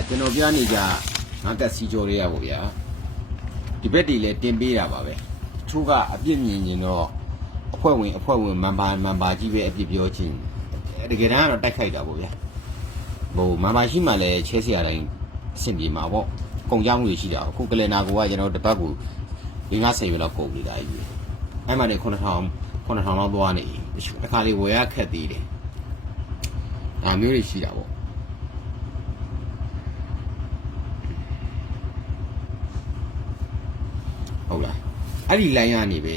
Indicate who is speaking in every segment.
Speaker 1: အဲကျွန်တော်ပြနေကြငါကက်စီကျော်လေးရပါဗျာဒီဘက်တွေလည်းတင်ပေးတာပါပဲတချို့ကအပြစ်မြင်ရင်တော့အဖွဲ့ဝင်အဖွဲ့ဝင်မန်ပါမန်ပါကြီးပဲအပြစ်ပြောချင်းတကယ်တမ်းကတော့တိုက်ခိုက်တာပေါ့ဗျာဟိုမန်ပါရှိမှလည်းချဲစရာတိုင်းအဆင်ပြေမှာပေါ့ကုန်ကြမှုတွေရှိတာအခုကလင်နာကိုကကျွန်တော်တပတ်ကို50ရွေးလောက်ကုန်နေတာကြီးအဲ့မှနေ9000 9000လောက်သွားနေတခါလေးဝယ်ရခက်သေးတယ်ဒါမျိုးတွေရှိတာပေါ့ ဟုတ်လား အဲ့ဒီ line ကနေပဲ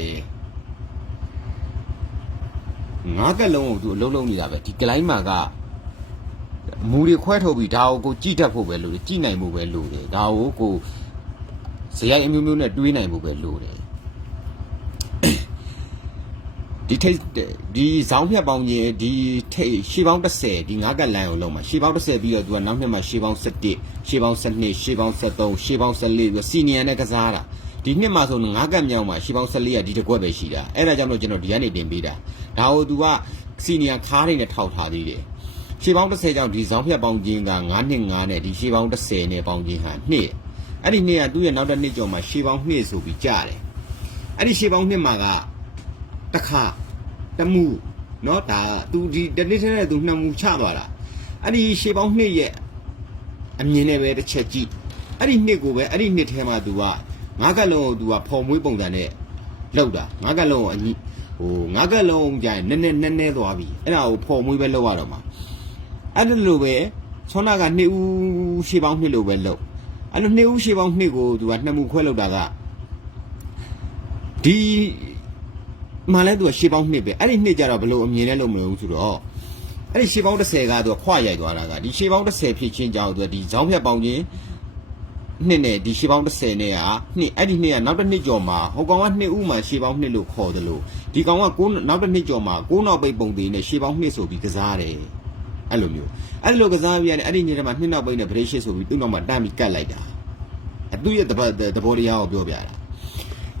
Speaker 1: ငါးကက်လုံးကိုသူအလုံးလုံးနေတာပဲဒီ line မှာကမူတွေခွဲထုတ်ပြီးဒါကိုကိုကြည့်တတ်ဖို့ပဲလို့ကြည့်နိုင်ဖို့ပဲလို့တယ်ဒါကိုကိုဇယိုက်အမျိုးမျိုးနဲ့တွေးနိုင်ဖို့ပဲလို့တယ်ဒီထိတ်ဒီဇောင်းဖြတ်ပေါင်းခြင်းဒီထိတ်ရှေးပေါင်း30ဒီငါးကက်လိုင်းကိုလုံးမှာရှေးပေါင်း30ပြီးတော့သူကနောက်နှစ်မှာရှေးပေါင်း17ရှေးပေါင်း12ရှေးပေါင်း73ရှေးပေါင်း14ပြီးစီနီယံနဲ့ကစားတာ ဒီနှစ်မှာဆိုငါးကက်မြောက်မှာရှေးပေါင်း14ကဒီတစ်ကွက်ပဲရှိတာအဲ့ဒါကြောင့်လို့ကျွန်တော်ဒီကနေတင်ပေးတာဒါကိုသူကစီနီယံခါးတွေနဲ့ထောက်ထားသေးတယ်ရှေးပေါင်း30ကြောင့်ဒီဇောင်းဖြတ်ပေါင်းခြင်းက9နှစ်9နဲ့ဒီရှေးပေါင်း30နဲ့ပေါင်းခြင်းဟာနှစ်အဲ့ဒီနှစ်ကသူ့ရဲ့နောက်တစ်နှစ်ကျော်မှာရှေးပေါင်း2ဆိုပြီးကြားတယ်အဲ့ဒီရှေးပေါင်း2မှာက တခါတမှုเนาะဒါသူဒီတနေ့တည်းနဲ့သူနှစ်မှုချသွားတာအဲ့ဒီရှေးပေါင်းနှစ်ရဲ့အမြင်နဲ့ပဲတစ်ချက်ကြည့်အဲ့ဒီနှစ်ကိုပဲအဲ့ဒီနှစ်ထဲမှာသူက ငါးကက်လုံးကိုသူကဖော်မွေးပုံစံနဲ့လောက်တာငါးကက်လုံးကိုအညီဟိုငါးကက်လုံးကြရင်နည်းနည်းနည်းနည်းသွားပြီအဲ့ဒါကိုဖော်မွေးပဲလောက်ရတော့မှာအဲ့ဒါလိုပဲဆောနာကနှစ်ဦးရှေးပေါင်းနှစ်လို့ပဲလောက်အဲ့လိုနှစ်ဦးရှေးပေါင်းနှစ်ကိုသူကနှစ်မှုခွဲလောက်တာကဒီမှန်လဲသူကရှေးပေါင်းနှစ်ပဲအဲ့ဒီနှစ်ကြတော့ဘယ်လိုအမြင်နဲ့လို့မလို့ဆိုတော့အဲ့ဒီရှေးပေါင်း30ကသူကခွာရိုက်သွားတာကဒီရှေးပေါင်း30ဖြစ်ချင်းကြောင့်သူကဒီဇောင်းဖြတ်ပေါင်းချင်း နှစ်နဲ့ဒီရှေးပေါင်း30နဲ့ကနှစ်အဲ့ဒီနှစ်ကနောက်တစ်နှစ်ကျော်မှာဟိုကောင်ကနှစ်ဦးမှာရှေးပေါင်းနှစ်လို့ခေါ်တယ်လို့ဒီကောင်ကကိုနောက်တစ်နှစ်ကျော်မှာကိုနောက်ပိတ်ပုံသေးနဲ့ရှေးပေါင်းနှစ်ဆိုပြီးကစားတယ်အဲ့လိုမျိုးအဲ့လိုကစားပြီးရတယ်အဲ့ဒီညနေမှာနှစ်နောက်ပိတ်နဲ့ဗရေးရှစ်ဆိုပြီးသူ့နောက်မှာတန်းပြီးကတ်လိုက်တာအဲ့သူ့ရဲ့တပတ်သဘောတရားကိုပြောပြတာ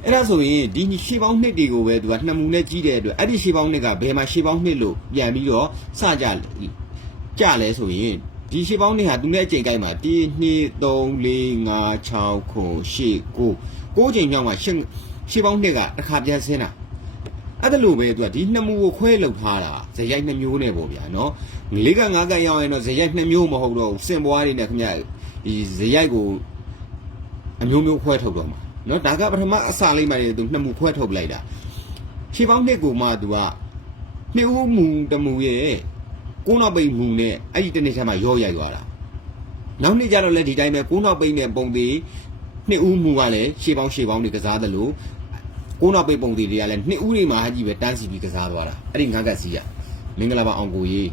Speaker 1: အဲ့ဒါဆိုရင်ဒီရှေးပေါင်းနှစ်တွေကိုပဲသူကနှစ်မူနဲ့ကြီးတဲ့အတွက်အဲ့ဒီရှေးပေါင်းနှစ်ကဘယ်မှာရှေးပေါင်းနှစ်လို့ပြန်ပြီးတော့စကြကြလဲဆိုရင် ဒီရှေးပေါင်းနှစ်ဟာသူနဲ့အချိန်ကိုက်မှာ1 2 3 4 5 6ခု8 9 9ချိန်မြောက်မှာရှေးရှေးပေါင်းနှစ်ကတစ်ခါပြန်ဆင်းတာအဲ့ဒါလို့ပဲသူကဒီနှစ်မူကိုခွဲလောက်ထားတာဇယိုက်နှစ်မျိုးနဲ့ပေါ့ဗျာနော်လေးကငါးကရောက်ရင်တော့ဇယိုက်နှစ်မျိုးမဟုတ်တော့ဘူးစင်ပွားတွေနဲ့ခင်ဗျဒီဇယိုက်ကိုအမျိုးမျိုးခွဲထုတ်တော့မှာနော်ဒါကပထမအစလေးမှနေသူနှစ်မူခွဲထုတ်လိုက်တာခြေပေါင်းနှစ်ကိုမှသူကနှစ်ဦးမူတမူရဲ့ ကိုးနောက်ပိတ်မူနဲ့အဲ့ဒီတနေ့ထဲမှာရောရိုက်သွားတာနောက်နေ့ကျတော့လည်းဒီတိုင်းပဲကိုးနောက်ပိတ်နဲ့ပုံသေးနှစ်ဦးမူကလည်းခြေပေါင်းခြေပေါင်းတွေကစားတယ်လို့ကိုးနောက်ပိတ်ပုံသေးတွေကလည်းနှစ်ဦးတွေမှာကြီးပဲတန်းစီပြီးကစားသွားတာအဲ့ဒီငါးကက်စီးရမင်္ဂလာပါအောင်ကိုကြီး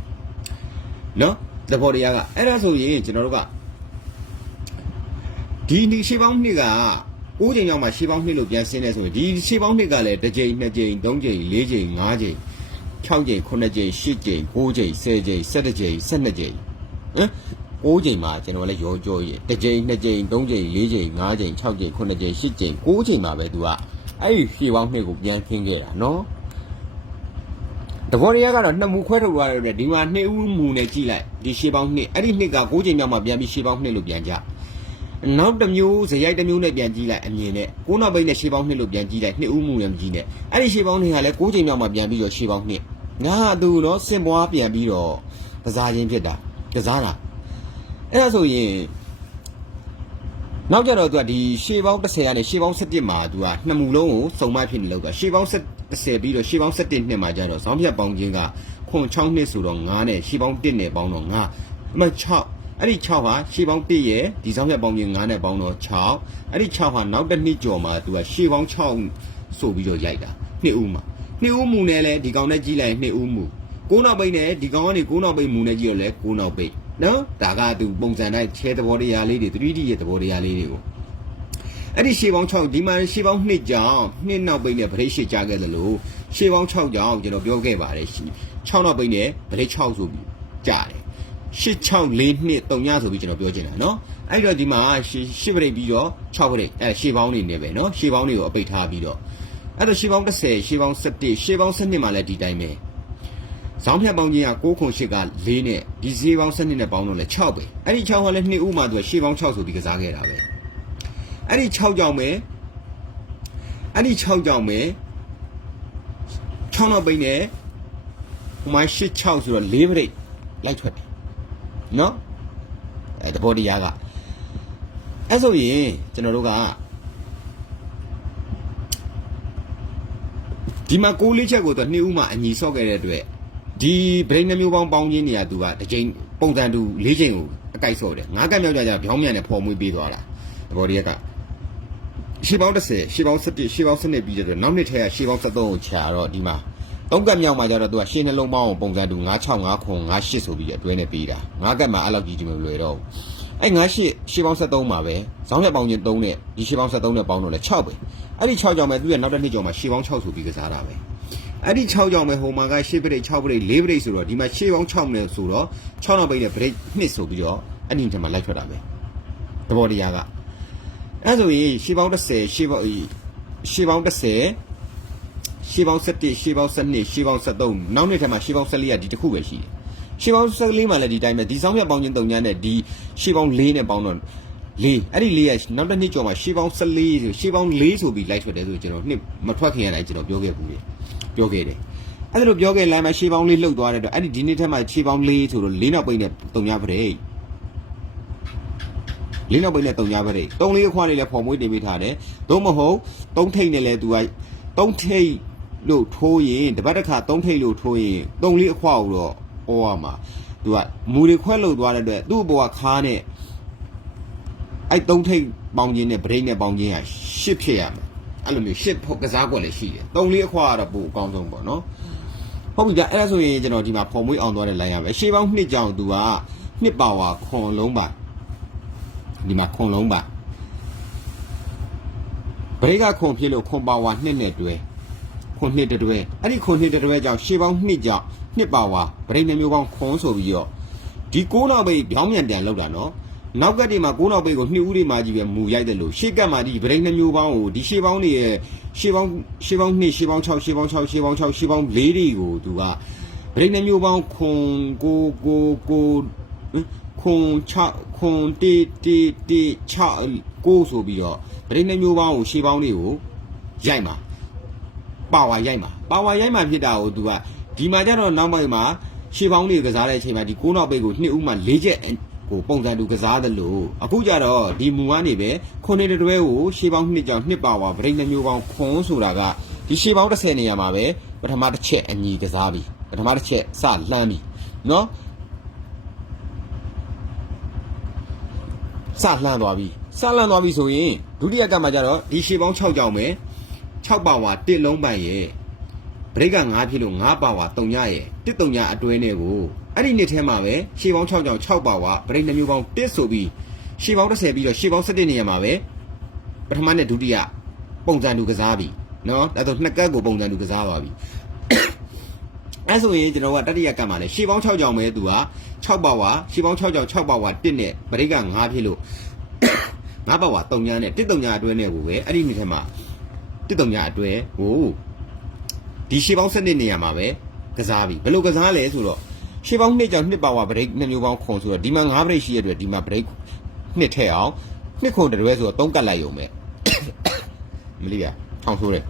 Speaker 1: နော်သဘောတရားကအဲ့ဒါဆိုရင်ကျွန်တော်တို့ကဒီဒီခြေပေါင်းနှစ်က9ချိန်ရောက်မှရှေးပေါင်းနှစ်လို့ပြန်ဆင်းနေဆိုရင်ဒီရှေးပေါင်းနှစ်ကလည်းတစ်ချိန်နှစ်ချိန်သုံးချိန်လေးချိန်ငါးချိန် 6ချိန်9ချိန်10ချိန်9ချိန်10ချိန်17ချိန်12ချိန်ဟမ်9ချိန်မှာကျွန်တော်လည်းရောကြောရတစ်ချိန်နှစ်ချိန်သုံးချိန်လေးချိန်ငါးချိန်6ချိန်9ချိန်10ချိန်9ချိန်မှာပဲသူကအဲ့ဒီရှေးပေါင်းနှစ်ကိုပြန်ခင်းခဲ့တာနော်တဘောရီယာကတော့နှစ်မူခွဲထုတ်သွားတယ်ပြဒီမှာနှစ်ဦးမူနဲ့ကြည့်လိုက်ဒီရှေးပေါင်းနှစ်အဲ့ဒီနှစ်က9ချိန်မြောက်မှပြန်ပြီးရှေးပေါင်းနှစ်လို့ပြန်ကြ နောက်တစ်မျိုးဇယိုက်တစ်မျိုးနဲ့ပြန်ကြည့်လိုက်အမြင်နဲ့ကိုးနောက်ပိတ်နဲ့ရှေးပေါင်းနှစ်လို့ပြန်ကြည့်လိုက်နှစ်ဦးမူနဲ့မကြည့်နဲ့အဲ့ဒီရှေးပေါင်းနှစ်ကလည်း9ချိန်မြောက်မှပြန်ပြီးတော့ရှေးပေါင်းနှစ်ငါဟာသူနော်စင်ပွားပြန်ပြီးတော့ကစားခြင်းဖြစ်တာကစားတာအဲ့ဒါဆိုရင်နောက်ကြတော့သူကဒီရှေးပေါင်း30ကနေရှေးပေါင်း17မှာသူကနှစ်မူလုံးကိုစုံမဖြစ်နေလို့ကရှေးပေါင်း30ပြီးတော့ရှေးပေါင်း17နှစ်မှာကျတော့ဇောင်းဖြတ်ပေါင်းခြင်းကခွန်6နှစ်ဆိုတော့9နဲ့ရှေးပေါင်း1နဲ့ပေါင်းတော့9အမှ6 အဲ့ဒီ6ဟာရှေးပေါင်း1ရဲ့ဒီဇောင်းဖြတ်ပေါင်းခြင်း9နဲ့ပေါင်းတော့6အဲ့ဒီ6ဟာနောက်တစ်နှစ်ကျော်မှာသူကရှေးပေါင်း6ဆိုပြီးတော့ရိုက်တာနှစ်ဦးမှာနှစ်ဦးမူနဲ့လဲဒီကောင်နဲ့ကြီးလိုက်ရင်နှစ်ဦးမူကိုးနောက်ပိတ်နဲ့ဒီကောင်ကနေကိုးနောက်ပိတ်မူနဲ့ကြီးတော့လဲကိုးနောက်ပိတ်နော်ဒါကသူပုံစံတိုင်းချဲသဘောတရားလေးတွေ 3D ရဲ့သဘောတရားလေးတွေကိုအဲ့ဒီရှေးပေါင်း6ဒီမှာရှေးပေါင်း2ကြောင်2နောက်ပိတ်နဲ့ဗရိတ်ရှေ့ကြခဲ့သလိုရှေးပေါင်း6ကြောင်ကျွန်တော်ပြောခဲ့ပါတယ်6နောက်ပိတ်နဲ့ဗရိတ်6ဆိုပြီးကြားတယ် 8642 3ညဆိုပြီးကျွန်တော်ပြောချင်တာเนาะအဲ့တော့ဒီမှာရှေးဗရိတ်ပြီးတော့6ဗရိတ်အဲရှေးပေါင်းနေနေပဲเนาะရှေးပေါင်းတွေကိုအပိတ်ထားပြီးတော့အဲ့တော့ရှေးပေါင်း30ရှေးပေါင်း17ရှေးပေါင်း17မှာလည်းဒီတိုင်းပဲ ဇောင်းဖြတ်ပေါင်းခြင်းက6ခု8က4နဲ့ဒီဈေးပေါင်း7နဲ့ပေါင်းတော့လဲ6ပဲအဲ့ဒီ6ကလည်း2ဥမှသူကရှေးပေါင်း6ဆိုပြီးကစားခဲ့တာပဲအဲ့ဒီ6ကြောင့်ပဲအဲ့ဒီ6ကြောင့်ပဲ6နောက်ပိန်းနဲ့ဟိုမှာ8 6ဆိုတော့4ပြိတ်လိုက်ထွက်တယ် နော်အဲတဘောတရားကအဲ့ဆိုရင်ကျွန်တော်တို့ကဒီမှာကိုးလေးချက်ကိုသူနှစ်ဦးမှအညီဆော့ခဲ့တဲ့အတွက်ဒီဗရိတ်နှမျိုးပေါင်းပေါင်းချင်းနေရသူကတစ်ချိန်ပုံစံတူလေးချိန်ကိုအကိုက်ဆော့တယ်ငါးကက်မြောက်ကြကြဗျောင်းမြန်နဲ့ဖော်မွေးပေးသွားတာတဘောတရားကရှေးပေါင်း30ရှေးပေါင်း17ရှေးပေါင်း17ပြီးတဲ့အတွက်နောက်နှစ်ထဲကရှေးပေါင်း73ကိုခြာတော့ဒီမှာ သုံးကက်မြောက်မှာကြတော့သူကရှင်းနှလုံးပေါင်းကိုပုံစံတူ96 9ခွန်98ဆိုပြီးအတွဲနဲ့ပေးတာငါးကက်မှာအဲ့လောက်ကြီးဒီမလွယ်တော့ဘူးအဲ့98ရှေးပေါင်း73မှာပဲဇောင်းရက်ပေါင်းချင်း3နဲ့ဒီရှေးပေါင်း73နဲ့ပေါင်းတော့လဲ6ပဲအဲ့ဒီ6ကြောင့်ပဲသူကနောက်တစ်နှစ်ကျော်မှာရှေးပေါင်း6ဆိုပြီးကစားတာပဲအဲ့ဒီ6ကြောင့်ပဲဟိုမှာကရှေးပရိတ်6ပရိတ်4ပရိတ်ဆိုတော့ဒီမှာရှေးပေါင်း6နဲ့ဆိုတော့6နောက်ပိတ်နဲ့ပရိတ်2ဆိုပြီးတော့အဲ့ဒီထဲမှာလိုက်ထွက်တာပဲတဘောတရားကအဲ့ဆိုရင်ရှေးပေါင်း30ရှေးပေါင်းရှေးပေါင်း30 ရှေးပေါင်း17ရှေးပေါင်း12ရှေးပေါင်း73နောက်နှစ်ထဲမှာရှေးပေါင်း14ကဒီတစ်ခုပဲရှိတယ်ရှေးပေါင်း14မှာလည်းဒီတိုင်းပဲဒီဆောင်ပြပေါင်းချင်း3ညနဲ့ဒီရှေးပေါင်း4နဲ့ပေါင်းတော့လေးအဲ့ဒီလေးကနောက်တစ်နှစ်ကျော်မှာရှေးပေါင်း14ဆိုရှေးပေါင်း4ဆိုပြီးလိုက်ထွက်တယ်ဆိုကျွန်တော်နှစ်မထွက်ခင်ရတိုင်းကျွန်တော်ပြောခဲ့ဘူးလေပြောခဲ့တယ်အဲ့ဒါလိုပြောခဲ့လမ်းမှာရှေးပေါင်းလေးလှုပ်သွားတဲ့တော့အဲ့ဒီဒီနှစ်ထက်မှာရှေးပေါင်း4ဆိုတော့4နောက်ပိတ်နဲ့3ညပရိတ်လေးနောက်ပိတ်နဲ့3ညပရိတ်3လေးအခွားလေးလည်းဖော်မွေးတင်ပေးထားတယ်သို့မဟုတ်3ထိတ်နဲ့လည်းသူက3ထိတ် လို့ထိုးရင်တပတ်တစ်ခါ3ထိတ်လို့ထိုးရင်3လေးအခွားကိုတော့ဟောရမှာသူကမူတွေခွဲလှုပ်သွားတဲ့အတွက်သူ့ဘဝခါနဲ့အဲ့3ထိတ်ပေါင်းခြင်းနဲ့ဗရိတ်နဲ့ပေါင်းခြင်းက10ဖြစ်ရမှာအဲ့လိုမျိုး10ဖို့ကစားကွက်လည်းရှိတယ်3လေးအခွားကတော့ပိုအကောင်းဆုံးပေါ့နော်ဟုတ်ပြီဒါအဲ့ဒါဆိုရင်ကျွန်တော်ဒီမှာဖော်မွေးအောင်သွားတဲ့ line ရမယ်ရှေးပေါင်းနှစ်ကြောင်သူကနှစ်ပါဝါခွန်လုံးပါဒီမှာခွန်လုံးပါဗရိတ်ကခွန်ဖြစ်လို့ခွန်ပါဝါနှစ်နဲ့တွဲ ခွန်နှစ်တတွဲအဲ့ဒီခွန်နှစ်တတွဲကြောင့်ရှေးပေါင်းနှစ်ကြောင့်နှစ်ပါဝါဗရိတ်နှမျိုးပေါင်းခွန်ဆိုပြီးတော့ဒီကိုးနောက်ပိတ်ပြောင်းမြန်တန်လောက်တာနော်နောက်ကတည်းမှာကိုးနောက်ပိတ်ကိုနှစ်ဦးတွေမှာကြီးပဲမူရိုက်တယ်လို့ရှေ့ကတ်မှာဒီဗရိတ်နှမျိုးပေါင်းကိုဒီရှေးပေါင်းတွေရဲ့ရှေးပေါင်းရှေးပေါင်း2ရှေးပေါင်း6ရှေးပေါင်း6ရှေးပေါင်း6ရှေးပေါင်း4တွေကိုသူကဗရိတ်နှမျိုးပေါင်းခွန်ကိုကိုကိုခွန်6ခွန်1 1 1 6ကိုဆိုပြီးတော့ဗရိတ်နှမျိုးပေါင်းကိုရှေးပေါင်းတွေကိုရိုက်မှာ ပါဝါရိုက်မှာပါဝါရိုက်မှာဖြစ်တာကိုသူကဒီမှာကျတော့နောက်ပိုင်းမှာရှေးပေါင်းတွေကစားတဲ့အချိန်မှာဒီကိုးနောက်ပိတ်ကိုနှစ်ဦးမှ၄ချက်ကိုပုံစံတူကစားတယ်လို့အခုကျတော့ဒီမူကနေပဲခုနှစ်တွဲကိုရှေးပေါင်းနှစ်ကြောင်နှစ်ပါဝါဗရိတ်နှမျိုးပေါင်းခွန်ဆိုတာကဒီရှေးပေါင်း30နေရာမှာပဲပထမတစ်ချက်အညီကစားပြီပထမတစ်ချက်စလှမ်းပြီနော်စလှမ်းသွားပြီစလှမ်းသွားပြီဆိုရင်ဒုတိယကမှကျတော့ဒီရှေးပေါင်း6ကြောင်ပဲ 6ပါဝါ1လုံးပိုင်ရဲ့ဘရိတ်က9ဖြစ်လို့9ပါဝါ3ညရဲ့1 3ညအတွဲနဲ့ကိုအဲ့ဒီနှစ်ထဲမှာပဲရှေးပေါင်း6ကြောင်6ပါဝါဗရိတ်နှမျိုးပေါင်း1ဆိုပြီးရှေးပေါင်း30ပြီးတော့ရှေးပေါင်း17နေရာမှာပဲပထမနဲ့ဒုတိယပုံစံတူကစားပြီနော်ဒါဆိုနှစ်ကတ်ကိုပုံစံတူကစားသွားပြီအဲ့ဆိုရင်ကျွန်တော်ကတတိယကတ်မှာလဲရှေးပေါင်း6ကြောင်ပဲသူက6ပါဝါရှေးပေါင်း6ကြောင်6ပါဝါ1နဲ့ဗရိတ်က9ဖြစ်လို့9ပါဝါ3ညနဲ့1 3ညအတွဲနဲ့ကိုပဲအဲ့ဒီနှစ်ထဲမှာ တစ်တုံညာအတွဲဟိုဒီရှေးပေါင်းစနစ်နေရာမှာပဲကစားပြီဘယ်လိုကစားလဲဆိုတော့ရှေးပေါင်းနှစ်ကြောင်နှစ်ပါဝါဗရိတ်နှစ်မျိုးပေါင်းခုံဆိုတော့ဒီမှာ9ဗရိတ်ရှိရတဲ့အတွက်ဒီမှာဗရိတ်နှစ်ထည့်အောင်နှစ်ခုတရွဲဆိုတော့3ကတ်လိုက်ရုံပဲမလီကထောင်ဆိုးတယ်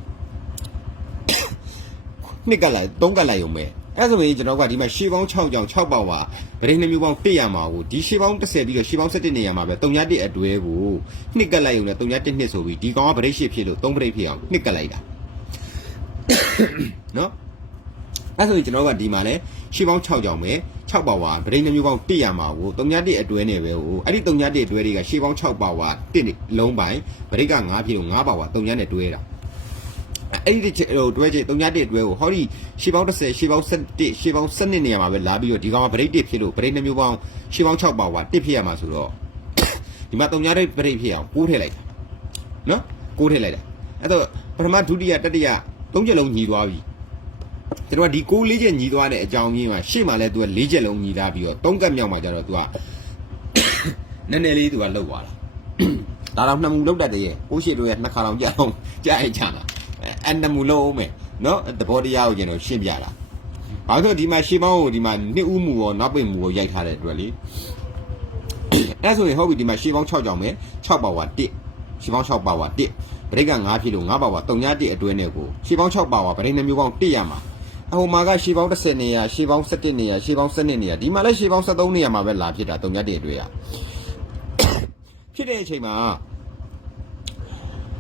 Speaker 1: နှစ်ကတ်လိုက်3ကတ်လိုက်ရုံပဲ အဲ့ဆိုရင်ကျွန်တော်ကဒီမှာရှေးပေါင်း6ကြောင်6ပါဝါဗရိတ်နှစ်မျိုးပေါင်း100ရမှာကိုဒီရှေးပေါင်း30ပြီးတော့ရှေးပေါင်း17နေရာမှာပဲ3ည1အတွဲကိုနှစ်ကတ်လိုက်ရုံနဲ့3ည1နှစ်ဆိုပြီးဒီကောင်ကဗရိတ်ရှစ်ဖြစ်လို့3ဗရိတ်ဖြစ်အောင်နှစ်ကတ်လိုက်တာနော်အဲ့ဆိုရင်ကျွန်တော်ကဒီမှာလဲရှေးပေါင်း6ကြောင်ပဲ6ပါဝါဗရိတ်နှမျိုးပေါင်း100ရမှာကို3ည1အတွဲနဲ့ပဲဟိုအဲ့ဒီ3ည1အတွဲတွေကရှေးပေါင်း6ပါဝါ1လုံးပိုင်းဗရိတ်က9ဖြစ်လို့9ပါဝါ3ညနဲ့တွဲတာ အဲ့ဒီဟိုတွဲချေ3ည1အတွဲကိုဟောဒီရှေးပေါင်း30ရှေးပေါင်း17ရှေးပေါင်း17နေရာမှာပဲလာပြီးတော့ဒီကောင်ကဗရိတ်1ဖြစ်လို့ဗရိတ်နှမျိုးပေါင်းရှေးပေါင်း6ပါဝါ1ဖြစ်ရမှာဆိုတော့ဒီမှာ3ည1ဗရိတ်ဖြစ်အောင်ပိုးထည့်လိုက်တာနော်ကိုးထည့်လိုက်တာအဲ့တော့ပထမဒုတိယတတိယသုံးချက်လုံးညီသွားပြီကျွန်တော်ကဒီကိုးလေးချက်ညီသွားတဲ့အကြောင်းရင်းကရှေ့မှာလဲသူကလေးချက်လုံးညီလာပြီးတော့သုံးကတ်မြောက်မှာကျတော့သူကနည်းနည်းလေးသူကလှုပ်သွားတာဒါတော့နှစ်မူလှုပ်တတ်တယ်ရဲ့ကိုးရှိတို့ရဲ့နှစ်ခါတောင်ကြာအောင်ကြာအိတ်ချတာ အဲနှစ်မူလှုပ်အောင်မယ်နော်သဘောတရားကိုကျွန်တော်ရှင်းပြတာဘာဘာလို့လဲဆိုတော့ဒီမှာရှေးပေါင်းကိုဒီမှာနှစ်ဦးမူရောနောက်ပိတ်မူရောရိုက်ထားတဲ့အတွက်လေအဲ့ဆိုရင်ဟုတ်ပြီဒီမှာရှေးပေါင်း6ကြောင်ပဲ6ပါဝါ1ရှေးပေါင်း6ပါဝါ1ဗရိတ်က9ဖြစ်လို့9ပါဝါ3ည1အတွဲနဲ့ကိုရှေးပေါင်း6ပါဝါဗရိတ်နှမျိုးပေါင်း1ရမှာအဟိုမှာကရှေးပေါင်း10နေရရှေးပေါင်း17နေရရှေးပေါင်း12နေရဒီမှာလည်းရှေးပေါင်း73နေရမှာပဲလာဖြစ်တာ3ည1အတွဲရဖြစ်တဲ့အချိန်မှာ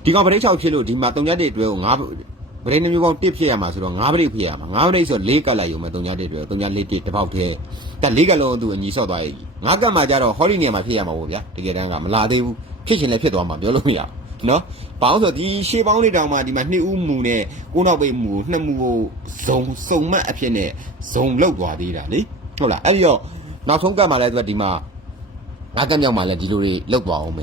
Speaker 1: ဒီကောင်ဗရိတ်6ဖြစ်လို့ဒီမှာ3ည1အတွဲကို9ဗရိတ်နှမျိုးပေါင်း1ဖြစ်ရမှာဆိုတော့9ဗရိတ်ဖြစ်ရမှာ9ဗရိတ်ဆို4ကတ်လိုက်ရုံပဲ3ည1အတွဲ3ည4 1တစ်ပေါက်တည်းតែ4ကတ်လုံးသူအညီဆော့သွားရဲ့9ကတ်မှာကျတော့ဟောလီနေရာမှာဖြစ်ရမှာပေါ့ဗျာတကယ်တမ်းကမလာသေးဘူးဖြစ်ရှင်လည်းဖြစ်သွားမှာပြောလို့မရဘူးနော်ဘာလို့ဆိုဒီရှေးပေါင်းလေးတောင်မှဒီမှာနှစ်ဦးမူနဲ့ကိုးနောက်ပိတ်မူနှစ်မူကိုဇုံစုံမတ်အဖြစ်နဲ့ဇုံလောက်သွားသေးတာလေဟုတ်လားအဲ့ဒီတော့နောက်ဆုံးကတ်မှာလည်းသူကဒီမှာငါးကတ်မြောက်မှာလည်းဒီလိုတွေလောက်သွားအောင်မ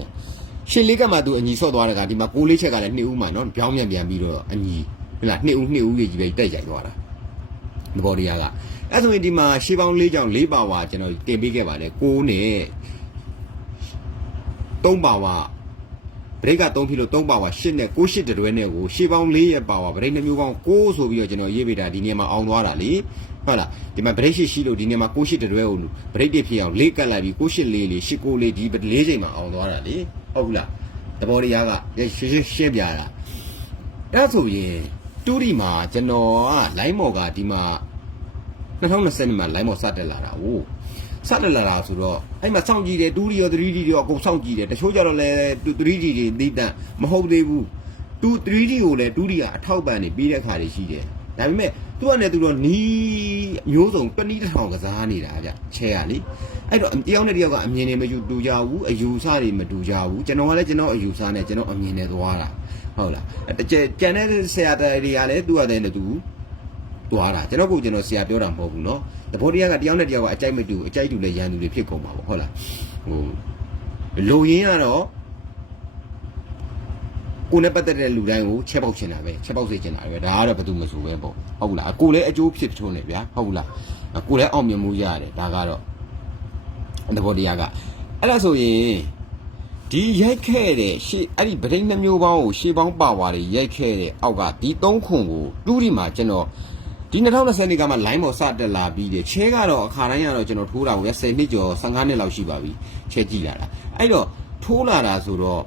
Speaker 1: ယ်ရှေးလေးကတ်မှာသူအညီဆော့သွားတဲ့ကဒီမှာကိုးလေးချက်ကလည်းနှစ်ဦးမှာနော်ပြောင်းပြန်ပြန်ပြီးတော့အညီဟုတ်လားနှစ်ဦးနှစ်ဦးကြီးပဲတက်ကြိုက်သွားတာသဘောတရားကအဲ့ဆိုရင်ဒီမှာရှေးပေါင်း၄ကြောင်၄ပါဝါကျွန်တော်တင်ပေးခဲ့ပါတယ်6နဲ့3ပါဝါဗရိတ်က3ဖြစ်လို့3ပါဝါ8နဲ့6 8တရွဲနဲ့ကိုရှေးပေါင်း4ရဲ့ပါဝါဗရိတ်နှမျိုးပေါင်း6ဆိုပြီးတော့ကျွန်တော်ရေးပေးတာဒီနေရာမှာအောင်သွားတာလေ ဟုတ်လားဒီမှာဗရိတ်ရှိရှိလို့ဒီနေရာမှာ6 8တရွဲကိုဗရိတ်တစ်ဖြစ်အောင်၄ကတ်လိုက်ပြီး6 8လေးလေး8 9လေးဒီ၄ချိန်မှာအောင်သွားတာလေဟုတ်ဘူးလားသဘောတရားကရှင်းရှင်းရှင်းပြတာအဲ့ဆိုရင်တူရီမှာကျွန်တော်ကလိုင်းမော်ကဒီမှာ2020မှာ line မော်စတက်လာတာဟိုစတက်လာတာဆိုတော့အဲ့မှာစောင့်ကြည့်တယ် 2D ရော 3D ရောအကုန်စောင့်ကြည့်တယ်တချို့ကြတော့လည်း 3D တွေသိတတ်မဟုတ်သေးဘူး2 3D ကိုလည်း 2D ကအထောက်ပံ့နေပြီးတဲ့ခါတွေရှိတယ်ဒါပေမဲ့ သူကလည်းသူတော့နီးမျိုးစုံတနည်းတစ်ထောင်ကစားနေတာဗျချဲရလေအဲ့တော့တယောက်နဲ့တယောက်ကအမြင်တွေမယူတူကြဘူးအယူဆတွေမတူကြဘူးကျွန်တော်ကလည်းကျွန်တော်အယူဆနဲ့ကျွန်တော်အမြင်နဲ့သွားတာဟုတ်လားတကယ်ကျန်တဲ့ဆရာတွေကလည်းသူ့အတဲ့နဲ့သူ သွားတာကျွန်တော်ကိုကျွန်တော်ဆရာပြောတာမဟုတ်ဘူးเนาะတဘောတရားကတယောက်နဲ့တယောက်ကအကြိုက်မတူအကြိုက်တူလဲရန်သူတွေဖြစ်ကုန်ပါပေါ့ဟုတ်လားဟိုလူရင်းကတော့ ကိုယ်နဲ့ပတ်သက်တဲ့လူတိုင်းကိုချက်ပေါက်ချင်တာပဲချက်ပေါက်စေချင်တာပဲဒါကတော့ဘယ်သူမဆိုပဲပေါ့ဟုတ်လားကိုယ်လည်းအကျိုးဖြစ်ထုံးနေဗျာဟုတ်လားကိုယ်လည်းအောင်မြင်မှုရတယ်ဒါကတော့တဘောတရားကအဲ့ဒါဆိုရင်ဒီရိုက်ခဲ့တဲ့ရှေ့အဲ့ဒီဗရိတ်နှမျိုးပေါင်းကိုရှေ့ပေါင်းပါဝါတွေရိုက်ခဲ့တဲ့အောက်ကဒီ၃ခွန်ကိုတူးဒီမှာကျွန်တော်ဒီ2020နှစ်ကမှ line ပေါ်စတက်လာပြီးတယ်ချဲကတော့အခါတိုင်းကတော့ကျွန်တော်ထိုးတာကိုရ10နှစ်ကျော်15နှစ်လောက်ရှိပါပြီချဲကြည့်လာတာအဲ့တော့ထိုးလာတာဆိုတော့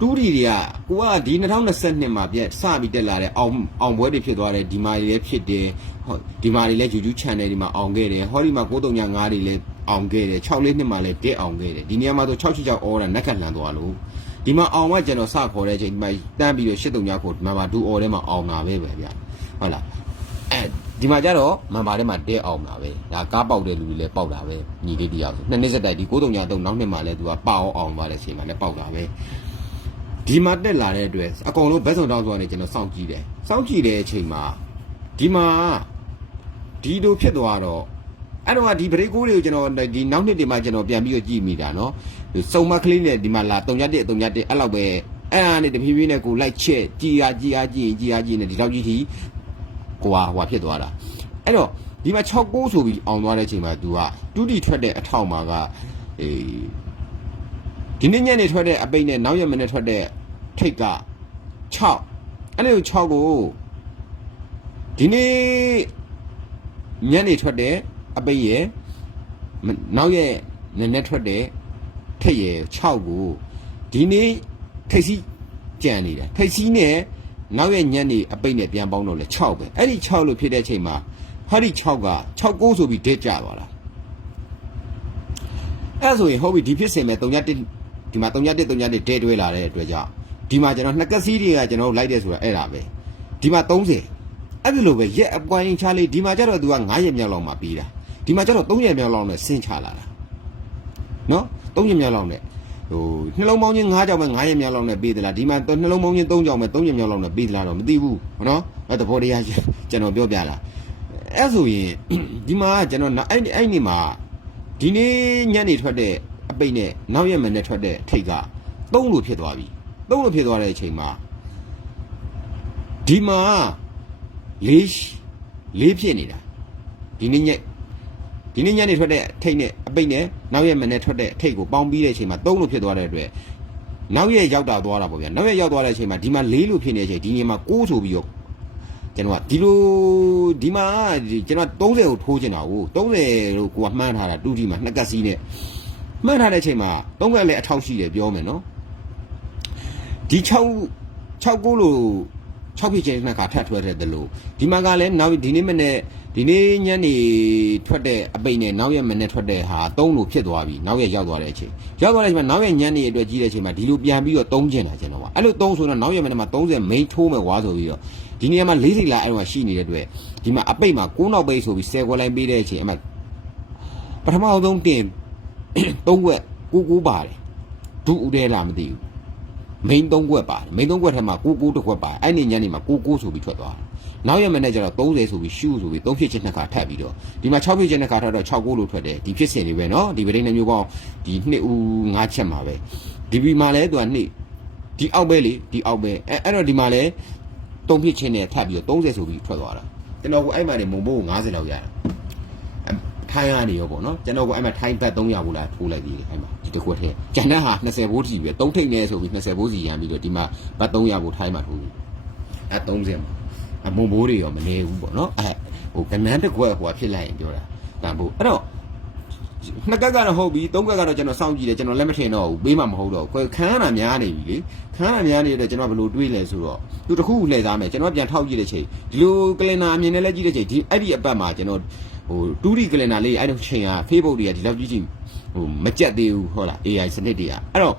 Speaker 1: တူးဒီတွေကကိုကဒီ2022မှာပြက်စပြီးတက်လာတဲ့အောင်အောင်ပွဲတွေဖြစ်သွားတယ်ဒီမာတွေလည်းဖြစ်တယ်ဟောဒီမာတွေလည်း YouTube channel တွေမှာအောင်ခဲ့တယ်ဟောဒီမှာ935တွေလည်းအောင်ခဲ့တယ်6လေးနှစ်မှာလည်းတက်အောင်ခဲ့တယ်ဒီနေရာမှာဆို666အော်တာနက်ကလန်သွားလို့ဒီမှာအောင်ကကျွန်တော်စခေါ်တဲ့အချိန်ဒီမှာတန်းပြီးတော့839ကိုဒီမှာဒူအော်ထဲမှာအောင်တာပဲပဲဗျဟုတ်လားအဲဒီမှာကျတော့မန်ပါထဲမှာတဲအောင်တာပဲဒါကားပေါက်တဲ့လူတွေလည်းပေါက်တာပဲညီလေးတရားဆိုနှစ်နှစ်စက်တိုက်ဒီ9393နောက်နှစ်မှာလည်းသူကပေါအောင်အောင်သွားတဲ့အချိန်မှာလည်းပေါက်တာပဲ ဒီမှာတက်လာတဲ့အတွက်အကောင်လုံးဘက်စုံတောင်းဆိုနေကျွန်တော်စောင့်ကြည့်တယ်စောင့်ကြည့်တဲ့အချိန်မှာဒီမှာဒီလိုဖြစ်သွားတော့အဲ့တော့ဒီဗရိတ်ကိုတွေကိုကျွန်တော်ဒီနောက်နှစ်တွေမှာကျွန်တော်ပြန်ပြီးတော့ကြည့်မိတာနော်စုံမကလေးနဲ့ဒီမှာလာ3ရက်1 3ရက်1အဲ့လောက်ပဲအဲ့အားနဲ့တဖြည်းဖြည်းနဲ့ကိုလိုက်ချက်ကြည်အားကြည်အားကြည်ကြည်အားကြည်နေဒီလောက်ကြီးထိကိုဟာဟွာဖြစ်သွားတာအဲ့တော့ဒီမှာ6ကိုးဆိုပြီးအောင်သွားတဲ့အချိန်မှာ तू ကတူတီထွက်တဲ့အထောက်မှာကအေး ဒီနေ့ညနေထွက်တဲ့အပိတ်နဲ့နောက်ရက်မနေ့ထွက်တဲ့ထိတ်က6အဲ့ဒီ6ကိုဒီနေ့ညနေထွက်တဲ့အပိတ်ရဲ့နောက်ရက်နည်းနည်းထွက်တဲ့ထိတ်ရဲ့6ကိုဒီနေ့ထိတ်စီကြံနေတာထိတ်စီနဲ့နောက်ရဲ့ညက်နေအပိတ်နဲ့ပြန်ပေါင်းတော့လဲ6ပဲအဲ့ဒီ6လို့ဖြစ်တဲ့အချိန်မှာဟာဒီ6က6ကိုဆိုပြီးဒစ်ကြသွားတာအဲ့ဆိုရင်ဟုတ်ပြီဒီဖြစ်စဉ်မဲ့3ရက်1 ဒီမှာ3ရက်1 3ရက်1ဒဲတွဲလာတဲ့အတွက်ကြောင့်ဒီမှာကျွန်တော်နှစ်ကက်စီးတွေကကျွန်တော်လိုက်တယ်ဆိုတာအဲ့ဒါပဲဒီမှာ30အဲ့ဒီလိုပဲရက်အပွိုင်းချလေးဒီမှာကျတော့ तू က9ရက်မြောက်လောက်မှပြီးတာဒီမှာကျတော့3ရက်မြောက်လောက်နဲ့ဆင်းချလာတာနော်3ရက်မြောက်လောက်နဲ့ဟိုနှလုံးပေါင်းချင်း9ကြောင်ပဲ9ရက်မြောက်လောက်နဲ့ပေးသလားဒီမှာနှလုံးပေါင်းချင်း3ကြောင်ပဲ3ရက်မြောက်လောက်နဲ့ပေးသလားတော့မသိဘူးနော်အဲ့သဘောတရားကျွန်တော်ပြောပြလာအဲ့ဆိုရင်ဒီမှာကျွန်တော်အဲ့အဲ့နေမှာဒီနေ့ညနေထွက်တဲ့ အပိတ်နဲ့နောက်ရက်မနေ့ထွက်တဲ့ထိတ်က3လို့ဖြစ်သွားပြီ3လို့ဖြစ်သွားတဲ့အချိန်မှာဒီမှာ၄၄ဖြစ်နေတာဒီနေ့ညဒီနေ့ညနေထွက်တဲ့ထိတ်နဲ့အပိတ်နဲ့နောက်ရက်မနေ့ထွက်တဲ့ထိတ်ကိုပေါင်းပြီးတဲ့အချိန်မှာ3လို့ဖြစ်သွားတဲ့အတွက်နောက်ရက်ရောက်တာသွားတာပေါ့ဗျာနောက်ရက်ရောက်သွားတဲ့အချိန်မှာဒီမှာ4လို့ဖြစ်နေတဲ့အချိန်ဒီနေ့မှာ6ဆိုပြီးတော့ကျွန်တော်ကဒီလိုဒီမှာဒီကျွန်တော်30ကိုထိုးချင်တာကို30လို့ကိုကမှန်းထားတာတူတီမှာနှစ်ကက်စီးနဲ့ မှန်းထားတဲ့အချိန်မှာ3ကက်လည်းအထောက်ရှိတယ်ပြောမယ်နော်ဒီ6 6ကိုလို့6ဖြစ်ချင်းနှစ်ခါထပ်ထွက်တဲ့တလို့ဒီမှာကလည်းနောက်ဒီနေ့မနေ့ဒီနေ့ညနေထွက်တဲ့အပိတ်နဲ့နောက်ရက်မနေ့ထွက်တဲ့ဟာ3လို့ဖြစ်သွားပြီနောက်ရက်ရောက်သွားတဲ့အချိန်ရောက်သွားတဲ့အချိန်မှာနောက်ရက်ညနေအတွက်ကြီးတဲ့အချိန်မှာဒီလိုပြန်ပြီးတော့3ကျင်တာကျွန်တော်ကအဲ့လို3ဆိုတော့နောက်ရက်မနေ့မှာ30 main ထိုးမယ်ဝါဆိုပြီးတော့ဒီနေရာမှာ၄စိလာအဲ့မှာရှိနေတဲ့အတွက်ဒီမှာအပိတ်မှာ9နောက်ပိတ်ဆိုပြီး10ခွက်လိုက်ပေးတဲ့အချိန်အမှပထမဆုံးတင် 3ခွက်9 9ပါတယ်ဒူဦးတယ်လားမသိဘူး မိန်၃ခွက်ပါတယ်မိန်၃ခွက်ထဲမှာကိုကိုတစ်ခွက်ပါတယ်အဲ့ဒီညနေမှာကိုကိုဆိုပြီးထွက်သွားတယ်နောက်ရက်မနေ့ကျတော့30ဆိုပြီးရှူဆိုပြီး3ဖြစ်ချင်းနှစ်ခါထပ်ပြီးတော့ဒီမှာ6ဖြစ်ချင်းနှစ်ခါထပ်တော့6ကိုလို့ထွက်တယ်ဒီဖြစ်စဉ်တွေပဲเนาะဒီဗရိနေမျိုးပေါင်းဒီနှစ်ဦး5ချက်မှာပဲဒီဘီမှာလဲသူကနှစ်ဒီအောက်ပဲလေဒီအောက်ပဲအဲအဲ့တော့ဒီမှာလဲ3ဖြစ်ချင်းနဲ့ထပ်ပြီးတော့30ဆိုပြီးထွက်သွားတာကျွန်တော်ကအဲ့မှာနေမုံဘိုးကို90လောက်ရတယ် ထိုင်းကနေရောပေါ့နော်ကျွန်တော်ကအဲ့မှာထိုင်းဘတ်300ဘူးလားထိုးလိုက်သေးတယ်အဲ့မှာဒီတစ်ခွက်ထဲကျန်တဲ့ဟာ20ဘိုးထီပဲ3ထိပ်နဲ့ဆိုပြီး20ဘိုးစီရန်ပြီးတော့ဒီမှာဘတ်300ဘူးထိုင်းမှာထိုးပြီးအဲ30မှာအမုံဘိုးတွေရောမနေဘူးပေါ့နော်အဲဟိုကနန်းတစ်ခွက်ဟိုဖြစ်လိုက်ရင်ပြောတာတန်ဖို့အဲ့တော့နှစ်ကက်ကတော့ဟုတ်ပြီသုံးကက်ကတော့ကျွန်တော်စောင့်ကြည့်တယ်ကျွန်တော်လက်မထင်တော့ဘူးပေးမှမဟုတ်တော့ဘူးခန်းရတာများနေပြီလေခန်းရတာများနေတဲ့ကျွန်တော်ဘယ်လိုတွေးလဲဆိုတော့သူတစ်ခုလှည့်သားမယ်ကျွန်တော်ပြန်ထောက်ကြည့်တဲ့ချိန်ဒီလိုကလင်နာအမြင်နဲ့လဲကြည့်တဲ့ချိန်ဒီအဲ့ဒီအပတ်မှာကျွန်တော် ဟိုတူရီကလင်နာလေးအဲ့တော့ချိန်က Facebook တွေကဒီလောက်ကြည့်ကြည့်ဟိုမကြက်သေးဘူးဟုတ်လား AI စနစ်တွေကအဲ့တော့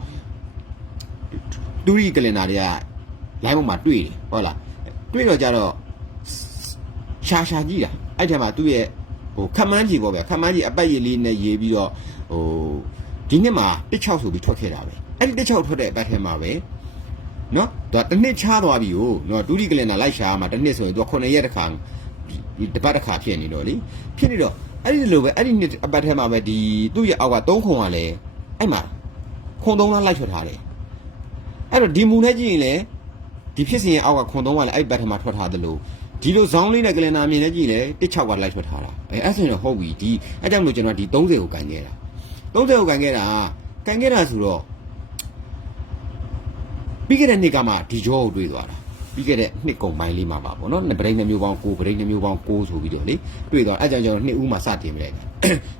Speaker 1: တူရီကလင်နာတွေက line ပေါ်မှာတွေ့တယ်ဟုတ်လားတွေ့တော့ကြတော့ရှာရှာကြည့်တာအဲ့ထက်မှာသူ့ရဲ့ဟိုခမန်းကြီးပေါ့ဗျာခမန်းကြီးအပတ်ရည်လေးနဲ့ရေးပြီးတော့ဟိုဒီနှစ်မှာ16ဆိုပြီးထွက်ခဲ့တာပဲအဲ့ဒီ16ထွက်တဲ့အပတ်ထဲမှာပဲနော်သူကတစ်နှစ်ချားသွားပြီဟိုနော်ဒူရီကလင်နာလိုက်ရှာမှာတစ်နှစ်ဆိုရင်သူက9ရက်တစ်ခါ ဒီတစ်ပတ်တစ်ခါဖြစ်နေတော့လေဖြစ်နေတော့အဲ့ဒီလိုပဲအဲ့ဒီနှစ်အပတ်ထဲမှာပဲဒီသူ့ရဲ့အောက်က3ခုံကလည်းအဲ့မှာခုံ3လားလိုက်ထွက်ထားတယ်အဲ့တော့ဒီမူနဲ့ကြည့်ရင်လည်းဒီဖြစ်စဉ်ရဲ့အောက်ကခွန်သုံးကလည်းအဲ့ဘက်ထမှာထွက်ထားသလိုဒီလိုဇောင်းလေးနဲ့ကလင်နာမြင်နေကြည့်လေတစ်ချောက်ကလိုက်ထွက်ထားတာအဲအဲ့ဆိုရင်တော့ဟုတ်ပြီဒီအဲ့ကြောင့်မလို့ကျွန်တော်ဒီ30ကိုကန်ခဲ့တာ30ကိုကန်ခဲ့တာကန်ခဲ့တာဆိုတော့ပြီးခဲ့တဲ့နှစ်ကမှဒီကြောကိုတွေးသွားတာ ပြီးခဲ့တဲ့နှစ်ကုန်ပိုင်းလေးမှာပါဗောနော်ဗရိတ်နှမျိုးပေါင်း9ဗရိတ်နှမျိုးပေါင်း9ဆိုပြီးတော့လေတွေ့သွားအဲ့ကြောင့်ကျွန်တော်နှစ်ဦးမှစတင်ပြလိုက်တာ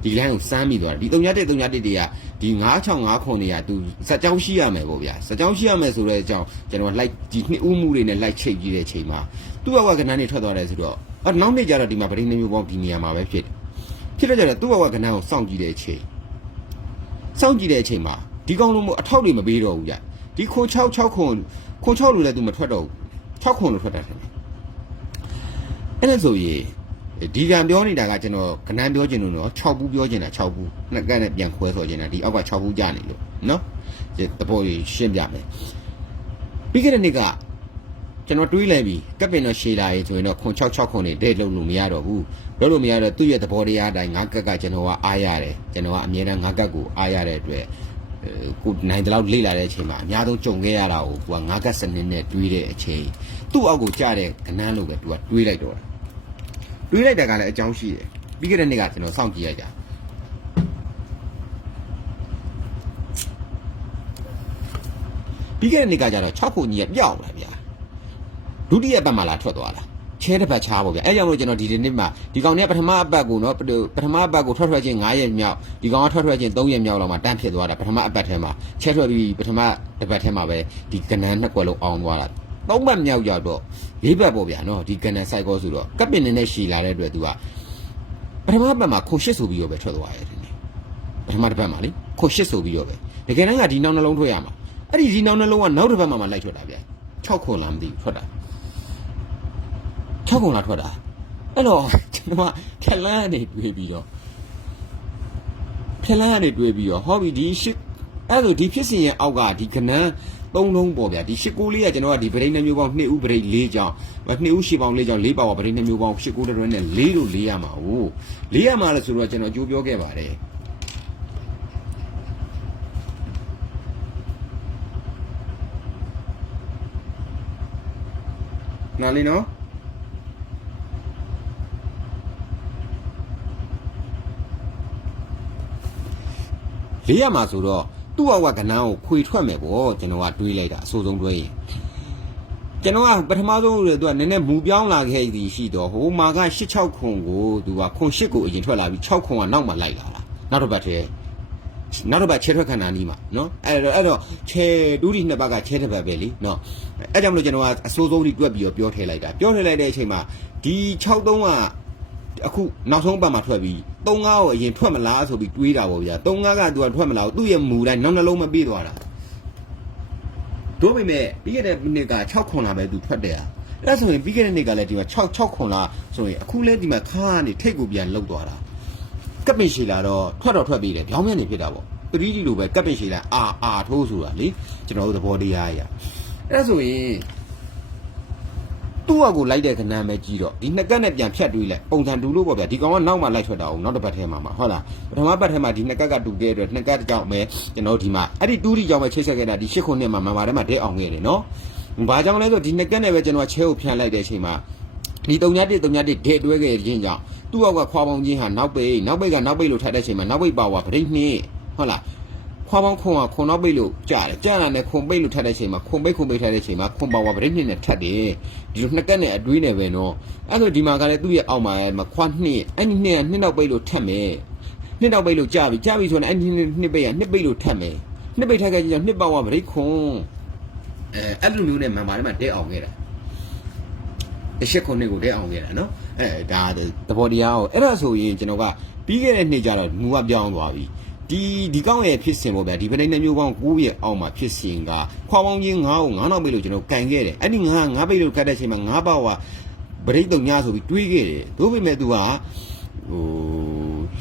Speaker 1: ဒီ line ကိုစမ်းမိသွားတာဒီ3ည1 3ည1တွေကဒီ965ခွန်တွေကသူစက်ကြောင်းရှိရမယ်ဗောဗျာစက်ကြောင်းရှိရမယ်ဆိုတဲ့အကြောင်းကျွန်တော်လိုက်ဒီနှစ်ဦးမှုတွေနဲ့လိုက်ချိတ်ကြည့်တဲ့အချိန်မှာသူ့ဘဝကဏ္ဍနေထွက်သွားတယ်ဆိုတော့အဲ့နောက်နေ့ကျတော့ဒီမှာဗရိတ်နှမျိုးပေါင်းဒီနေရာမှာပဲဖြစ်တယ်ဖြစ်တော့ကျတော့သူ့ဘဝကဏ္ဍကိုစောင့်ကြည့်တဲ့အချိန်စောင့်ကြည့်တဲ့အချိန်မှာဒီကောင်လုံးမအထောက်တွေမပေးတော့ဘူးကြဒီခွန်6 6ခွန်ခွန်6လို့လည်းသူမထွက်တော့ဘူး 6ခွန်လို့ထွက်တာတယ်အဲ့ဒါဆိုရင်ဒီကံပြောနေတာကကျွန်တော်ကဏ္ဍပြောချင်လို့တော့6ဘူးပြောချင်တာ6ဘူးနှစ်ကနဲ့ပြန်ခွဲဆိုချင်တာဒီအောက်က6ဘူးကြာနေလို့နော်ဒီတဘောကြီးရှင်းပြမယ်ပြီးခဲ့တဲ့နေ့ကကျွန်တော်တွေးလိုက်ပြီကပ်ပင်တော့ရှည်လာရေးဆိုရင်တော့ခွန်6 6ခွန်နေဒိတ်လုံးလို့မရတော့ဘူးလို့လို့မရတော့သူ့ရဲ့သဘောတရားအတိုင်းငါကက်ကကျွန်တော်ကအားရတယ်ကျွန်တော်ကအမြဲတမ်းငါကက်ကိုအားရတဲ့အတွက် ကိုနိုင်တဲ့လောက်လေ့လာတဲ့အချိန်မှာအများဆုံးကြုံခဲ့ရတာကိုကိုကငါကက်စနစ်နဲ့တွေးတဲ့အချိန်သူ့အောက်ကိုကြားတဲ့ကဏ္ဍလို့ပဲသူကတွေးလိုက်တော့တာတွေးလိုက်တာကလည်းအကြောင်းရှိတယ်ပြီးခဲ့တဲ့နေ့ကကျွန်တော်စောင့်ကြည့်လိုက်တာပြီးခဲ့တဲ့နေ့ကကျတော့6ခုကြီးကပြောင်းလာဗျာဒုတိယပတ်မှလာထွက်သွားတာ ချဲတစ်ပတ်ချားပေါ့ဗျာအဲကြောင့်မို့ကျွန်တော်ဒီနေ့မှာဒီကောင်เนี่ยပထမအပတ်ကိုနော်ပထမအပတ်ကိုထွက်ထွက်ချင်း9ရက်မြောက်ဒီကောင်ကထွက်ထွက်ချင်း3ရက်မြောက်လောက်မှာတန်းဖြစ်သွားတာပထမအပတ်ထဲမှာချဲထွက်ပြီးပထမတစ်ပတ်ထဲမှာပဲဒီကနန်းနှစ်ကွက်လုံးအောင်သွားတာသုံးပတ်မြောက်ရောက်တော့လေးပတ်ပေါ့ဗျာနော်ဒီကနန်းစိုက်ကောဆိုတော့ကပ်ပင်နဲ့ရှည်လာတဲ့အတွက်သူကပထမအပတ်မှာခုရှစ်ဆိုပြီးတော့ပဲထွက်သွားရတယ်ပထမတစ်ပတ်မှာလေခုရှစ်ဆိုပြီးတော့ပဲတကယ်တမ်းကဒီနောက်နှလုံးထွက်ရမှာအဲ့ဒီဒီနောက်နှလုံးကနောက်တစ်ပတ်မှာမှလိုက်ထွက်တာဗျာ6ခွန်လားမသိဘူးထွက်တာ 6ခွန်လားထွက်တာအဲ့တော့ကျွန်တော်ကခက်လန်းနေတွေးပြီးတော့ခက်လန်းနေတွေးပြီးတော့ဟောပြီဒီရှစ်အဲ့လိုဒီဖြစ်စဉ်ရဲ့အောက်ကဒီကနန်းသုံးလုံးပေါ့ဗျာဒီရှစ်ကိုလေးကကျွန်တော်ကဒီဗရိတ်နှမျိုးပေါင်း2ဥဗရိတ်4ကြောင်း2ဥရှစ်ပေါင်း4ကြောင်း4ပါဝါဗရိတ်နှမျိုးပေါင်းရှစ်ကိုတရွဲနဲ့4လို့4ရမှာဟို4ရမှာလဲဆိုတော့ကျွန်တော်ကြိုးပြောခဲ့ပါတယ်နားလီနော် လေးရမှာဆိုတော့သူ့အဝကဏ္ဍကိုခွေထွက်မယ်ပေါ့ကျွန်တော်ကတွေးလိုက်တာအဆိုးဆုံးတွေးရင်ကျွန်တော်ကပထမဆုံးလေသူကနည်းနည်းမူပြောင်းလာခဲ့သည်ရှိတော့ဟိုမှာက86ခွန်ကိုသူကခွန်8ကိုအရင်ထွက်လာပြီး6ခွန်ကနောက်မှလိုက်လာတာနောက်တစ်ပတ်တည်းနောက်တစ်ပတ်ချဲထွက်ခန္ဓာနီးမှာနော်အဲ့တော့အဲ့တော့ချဲဒူးဒီနှစ်ပတ်ကချဲတစ်ပတ်ပဲလीနော်အဲ့ကြောင့်မလို့ကျွန်တော်ကအစိုးဆုံးကြီးတွက်ပြီးတော့ပြောထည့်လိုက်တာပြောထည့်လိုက်တဲ့အချိန်မှာဒီ63က အခုနောက်ဆုံးပတ်မှာထွက်ပြီး35ကိုအရင်ထွက်မလားဆိုပြီးတွေးတာပေါ့ဗျာ35ကသူကထွက်မလားသူ့ရဲ့မူတိုင်းနောက်နှလုံးမပြေးသွားတာတို့ပေမဲ့ပြီးခဲ့တဲ့နှစ်က6ခွန်လာပဲသူထွက်တယ်။အဲ့ဒါဆိုရင်ပြီးခဲ့တဲ့နှစ်ကလည်းဒီမှာ6 6ခွန်လာဆိုရင်အခုလဲဒီမှာခါကနေထိတ်ကိုပြန်လုတ်သွားတာ။ကပ်ပင်ရှည်လာတော့ထွက်တော့ထွက်ပြီးတယ်။ပြောင်းပြန်နေဖြစ်တာပေါ့။ 3D လိုပဲကပ်ပင်ရှည်လာအာအာထိုးဆိုတာလေကျွန်တော်တို့သဘောတရားအရာ။အဲ့ဒါဆိုရင် သူ့အကိုလိုက်တဲ့ကဏ္ဍပဲကြီးတော့ဒီနှစ်ကတ်နဲ့ပြန်ဖြတ်တွေးလိုက်ပုံစံတူလို့ပေါ့ဗျာဒီကောင်ကနောက်မှလိုက်ထွက်တာအောင်နောက်တစ်ပတ်ထဲမှာမှာဟုတ်လားပထမပတ်ထဲမှာဒီနှစ်ကတ်ကတူတဲ့အတွက်နှစ်ကတ်တစ်ကြောင်ပဲကျွန်တော်တို့ဒီမှာအဲ့ဒီတူးဒီကြောင်ပဲချိတ်ဆက်ခဲ့တာဒီရှစ်ခုနှစ်မှာမန်မာထဲမှာဒဲအောင်ခဲ့တယ်နော်ဘာကြောင့်လဲဆိုဒီနှစ်ကတ်နဲ့ပဲကျွန်တော်ချဲကိုဖြန့်လိုက်တဲ့အချိန်မှာဒီ3ည1 3ည1ဒဲတွဲခဲ့ခြင်းကြောင့်သူ့အောက်ကခွာပေါင်းခြင်းဟာနောက်ပိတ်နောက်ပိတ်ကနောက်ပိတ်လို့ထိုက်တဲ့အချိန်မှာနောက်ပိတ်ပါဝါဗရိတ်နှင်းဟုတ်လား ခွာပေါင်းခွန်ကခွန်နောက်ပိတ်လို့ကြားတယ်ကြားတာနဲ့ခွန်ပိတ်လို့ထပ်တဲ့အချိန်မှာခွန်ပိတ်ခွန်ပိတ်ထပ်တဲ့အချိန်မှာခွန်ပါဝါပရိနှစ်နဲ့ထပ်တယ်ဒီလိုနှစ်ကက်နဲ့အတွေးနဲ့ပဲနော်အဲ့ဒါဒီမှာကလည်းသူ့ရဲ့အောက်မှာမခွာနှစ်အဲ့ဒီနှစ်ကနှစ်နောက်ပိတ်လို့ထပ်မယ်နှစ်နောက်ပိတ်လို့ကြားပြီကြားပြီဆိုရင်အဲ့ဒီနှစ်နှစ်ပိတ်ကနှစ်ပိတ်လို့ထပ်မယ်နှစ်ပိတ်ထပ်ခဲ့ခြင်းကြောင့်နှစ်ပါဝါပရိခွန်အဲအဲ့လိုမျိုးနဲ့မန်မာထဲမှာတဲအောင်ခဲ့တာတစ်ရှစ်ခုနှစ်ကိုတဲအောင်ခဲ့တာနော်အဲဒါသဘောတရားအောင်အဲ့ဒါဆိုရင်ကျွန်တော်ကပြီးခဲ့တဲ့နှစ်ကျတော့မူကပြောင်းသွားပြီ ဒီဒီကောင်းရဲ့ဖြစ်စဉ်ပေါ့ဗျာဒီပဋိနေမျိုးပေါင်း9ရဲ့အောက်မှာဖြစ်စဉ်ကခွာပေါင်းချင်း9ကို9နောက်ပိတ်လို့ကျွန်တော်ကန်ခဲ့တယ်အဲ့ဒီ9 9ပိတ်လို့ကတ်တဲ့အချိန်မှာ9ပေါက်ကပရိတ်တုံညဆိုပြီးတွေးခဲ့တယ်သို့ပေမဲ့ तू ကဟို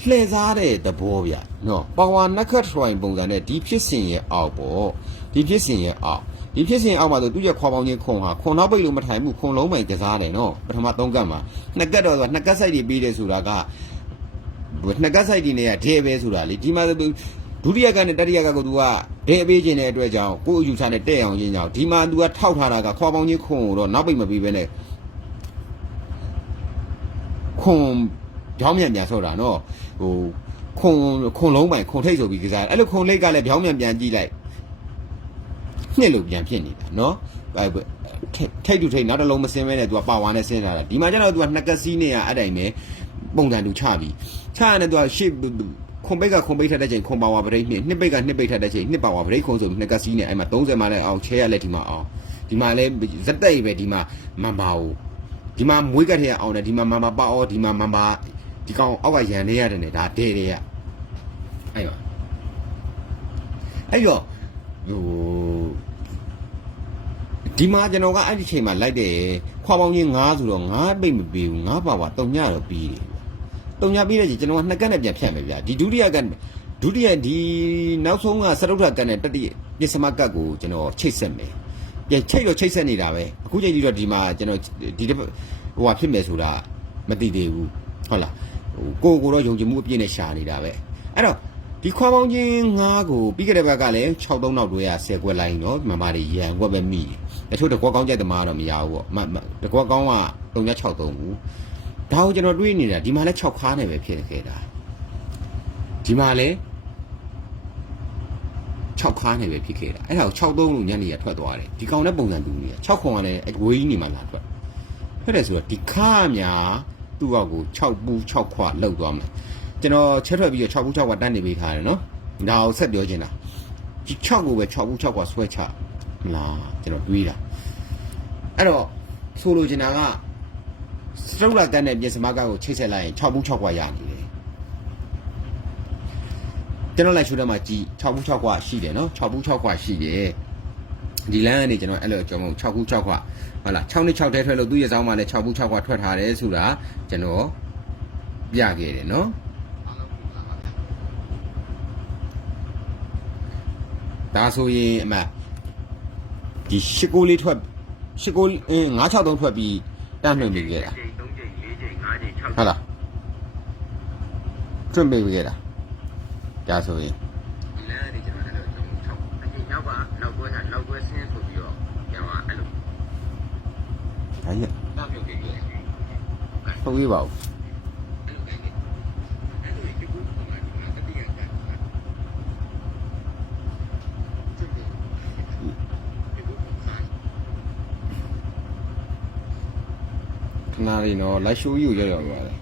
Speaker 1: လှည့်စားတဲ့သဘောဗျာနော်ပါဝါနက်ခတ်ထရိုင်ပုံစံနဲ့ဒီဖြစ်စဉ်ရဲ့အောက်ပေါ့ဒီဖြစ်စဉ်ရဲ့အောက်ဒီဖြစ်စဉ်အောက်မှာဆိုသူရဲ့ခွာပေါင်းချင်းခွန်ဟာခွန်နောက်ပိတ်လို့မထိုင်ဘူးခွန်လုံးပိုင်ကစားတယ်နော်ပထမ3ကတ်မှာနှစ်ကတ်တော့ဆိုနှစ်ကတ်ဆိုင်တွေပြီးတယ်ဆိုတာက နှစ်ကတ်ဆိုင်ဒီနေရဒဲပဲဆိုတာလေဒီမှာသူဒုတိယကနဲ့တတိယကကိုသူကဒဲပေးခြင်းတဲ့အတွက်ကြောင့်ကိုယ့်အယူဆနဲ့တဲ့အောင်ခြင်းကြောင့်ဒီမှာသူကထောက်ထားတာကခွာပေါင်းချင်းခွန်ကိုတော့နောက်ပိတ်မပြီးပဲနဲ့ခွန်ကြောင်းမြန်ပြန်ဆော့တာနော်ဟိုခွန်ခွန်လုံးပိုင်ခွန်ထိတ်ဆိုပြီးကစားအဲ့လိုခွန်လိတ်ကလည်းကြောင်းမြန်ပြန်ကြည့်လိုက်နှစ်လို့ပြန်ဖြစ်နေတာနော်အဲထိတ်တူထိတ်နောက်တစ်လုံးမစင်းမဲနဲ့သူကပါဝါနဲ့ဆင်းလာတာဒီမှာကျတော့သူကနှစ်ကစီးနေရအဲ့တိုင်ပဲပုံစံတူချပြီး ချရတဲ့သူကရှေ့ခွန်ပိတ်ကခွန်ပိတ်ထက်တဲ့ချိန်ခွန်ပါဝါပရိတ်နှစ်နှစ်ပိတ်ကနှစ်ပိတ်ထက်တဲ့ချိန်နှစ်ပါဝါပရိတ်ခွန်ဆိုပြီးနှစ်ကစီးနေအဲ့မှာ30မှာလည်းအောင်ချဲရလက်ဒီမှာအောင်ဒီမှာလည်းဇက်တိတ်ပဲဒီမှာမန်ပါကိုဒီမှာမွေးကတ်ထရအောင်တယ်ဒီမှာမန်ပါပါအောဒီမှာမန်ပါဒီကောင်အောက်ကရန်နေရတယ်နဲ့ဒါဒဲတဲ့ရအဲ့ရောအဲ့ရောဟိုဒီမှာကျွန်တော်ကအဲ့ဒီချိန်မှာလိုက်တယ်ခွာပေါင်းချင်း9ဆိုတော့9ပိတ်မပေးဘူး9ပါပါတုံညတော့ပြီးတယ် တုံညပြီးတဲ့ချိန်ကျွန်တော်ကနှစ်ကတ်နဲ့ပြန်ဖြတ်မယ်ဗျာဒီဒုတိယကတ်ဒုတိယဒီနောက်ဆုံးကစတုထကတ်နဲ့တတိပစ္စမကတ်ကိုကျွန်တော်ချိတ်ဆက်မယ်ပြန်ချိတ်တော့ချိတ်ဆက်နေတာပဲအခုချိန်ကြီးတော့ဒီမှာကျွန်တော်ဒီဟိုဟာဖြစ်မယ်ဆိုတာမသိသေးဘူးဟုတ်လားဟိုကိုကိုတော့ယုံကြည်မှုအပြည့်နဲ့ရှာနေတာပဲအဲ့တော့ဒီခွာပေါင်းချင်း9ကိုပြီးကြတဲ့ဘက်ကလည်း63နောက်တွေရ10ခွက်လိုက်နော်မမတွေရန်ခွက်ပဲမိတယ်တချို့တကွက်ကောင်းကြိုက်သမားတော့မရဘူးပေါ့မမတကွက်ကောင်းက363ဘူး ဒါကိုကျွန်တော်တွေးနေတာဒီမှာလည်း6ခါနဲ့ပဲဖြစ်ခဲ့တာဒီမှာလည်း6ခါနဲ့ပဲဖြစ်ခဲ့တာအဲ့ဒါကို63လို့ညနေရထွက်သွားတယ်ဒီကောင်နဲ့ပုံစံတူနေတယ်6ခွန်ကလည်းအဝေးကြီးနေမှလာထွက်ဖြစ်တယ်ဆိုတော့ဒီခါများသူ့အောက်ကို6ပူ6ခွလောက်သွားမှာကျွန်တော်ချက်ထွက်ပြီးတော့6ပူ6ခွတန်းနေပေးထားတယ်နော်ဒါကိုဆက်ပြောချင်တာဒီ6ကိုပဲ6ပူ6ခွဆွဲချမလားကျွန်တော်တွေးတာအဲ့တော့ဆိုလိုချင်တာက စတုလာကန်တဲ့ပြင်စမကောက်ကိုချိတ်ဆက်လိုက်ရင်6ဘူး6ခွာရနေတယ်ကျွန်တော်လိုက်ချိုးတယ်မှာကြည်6ဘူး6ခွာရှိတယ်နော်6ဘူး6ခွာရှိတယ်ဒီလမ်းကနေကျွန်တော်အဲ့လိုကြောင်း6ဘူး6ခွာဟုတ်လား6နှစ်6တဲထွက်လို့သူ့ရဲ့စောင်းမှာလည်း6ဘူး6ခွာထွက်ထားတယ်ဆိုတာကျွန်တော်ပြခဲ့တယ်နော်ဒါဆိုရင်အမဒီရှစ်ကိုလေးထွက်ရှစ်ကိုအင်း963ထွက်ပြီး တန်းနှွင်ပြီးခဲ့တာ
Speaker 2: ချိန်၃ချိန်၄ချိန်၅ချိန်၆
Speaker 1: ဟုတ်လားတွန့်ပေးပြီးခဲ့တာဒါဆိုရင်
Speaker 2: ဒီလမ်းကနေကျွန်တော်အဲ့လို၆အချိန်နောက်ကနောက်ကွဲကနောက်ကွဲဆင်းဆိုပြီးတော့ကျွန်တော်အဲ့လို
Speaker 1: ဒါကြီး
Speaker 2: တောက်ပြုတ်ကြည့်ရတယ်
Speaker 1: ဟုတ်ပြီပါဦး
Speaker 2: အဲ့လိုကနေအဲ့လိုဒီကူကမှဒီမှာတတိယကကျုပ်တယ်ဒီကူကဆိုင်
Speaker 1: နာရီနော်လိုက်ရှိုးကြီးကိုရောက်ရောက်သွားတယ်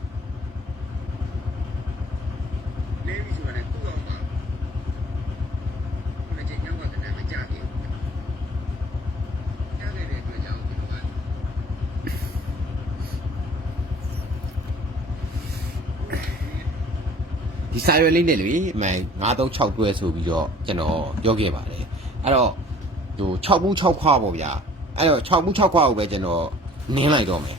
Speaker 2: လဲပြီးဆိုတာနဲ့ကုအောင်ပါခုနကညောင်းကတည်းကမကြဘူးကြားခဲ့တဲ့အတွက်ကြောင့်ဒီလိုက
Speaker 1: ဒီစာရွက်လေးနဲ့လေအမှန်936တွဲဆိုပြီးတော့ကျွန်တော်ပြောခဲ့ပါတယ်အဲ့တော့ဟို6ဘူး6ခွားပေါ့ဗျာအဲ့တော့6ဘူး6ခွားကိုပဲကျွန်တော်နင်းလိုက်တော့မယ်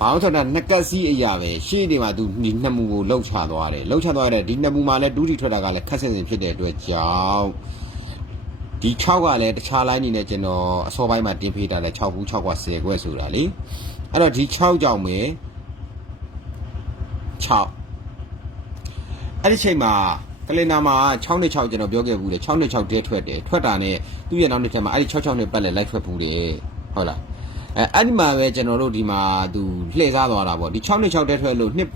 Speaker 1: ဘာလို့ဆိုတော့နှစ်ကက်စီးအရာပဲရှေ့ဒီမှာသူဒီနှစ်မူကိုလှုပ်ချသွားတယ်လှုပ်ချသွားတဲ့ဒီနှစ်မူမှာလည်းဒူးတီထွက်တာကလည်းခက်ဆင်ဆင်ဖြစ်တဲ့အတွက်ကြောင့်ဒီ6ကလည်းတခြားလိုင်းနေနဲ့ကျွန်တော်အစောပိုင်းမှာတင်ဖေးတာလည်း6ဘူး6ခွား10ခွဲဆိုတာလေအဲ့တော့ဒီ6ကြောင့်ပဲ6အဲ့ဒီချိန်မှာကလင်နာမှာ6နဲ့6ကျွန်တော်ပြောခဲ့ဘူးလေ6နဲ့6တဲထွက်တယ်ထွက်တာနဲ့သူ့ရဲ့နောက်နှစ်ထပ်မှာအဲ့ဒီ6 6နဲ့ပတ်လက်လိုက်ထွက်ဘူးတယ်ဟုတ်လား အဲအဲ့ဒီမှာပဲကျွန်တော်တို့ဒီမှာသူလှည့်စားသွားတာပေါ့ဒီ6နဲ့6တဲထွက်လို့နှစ်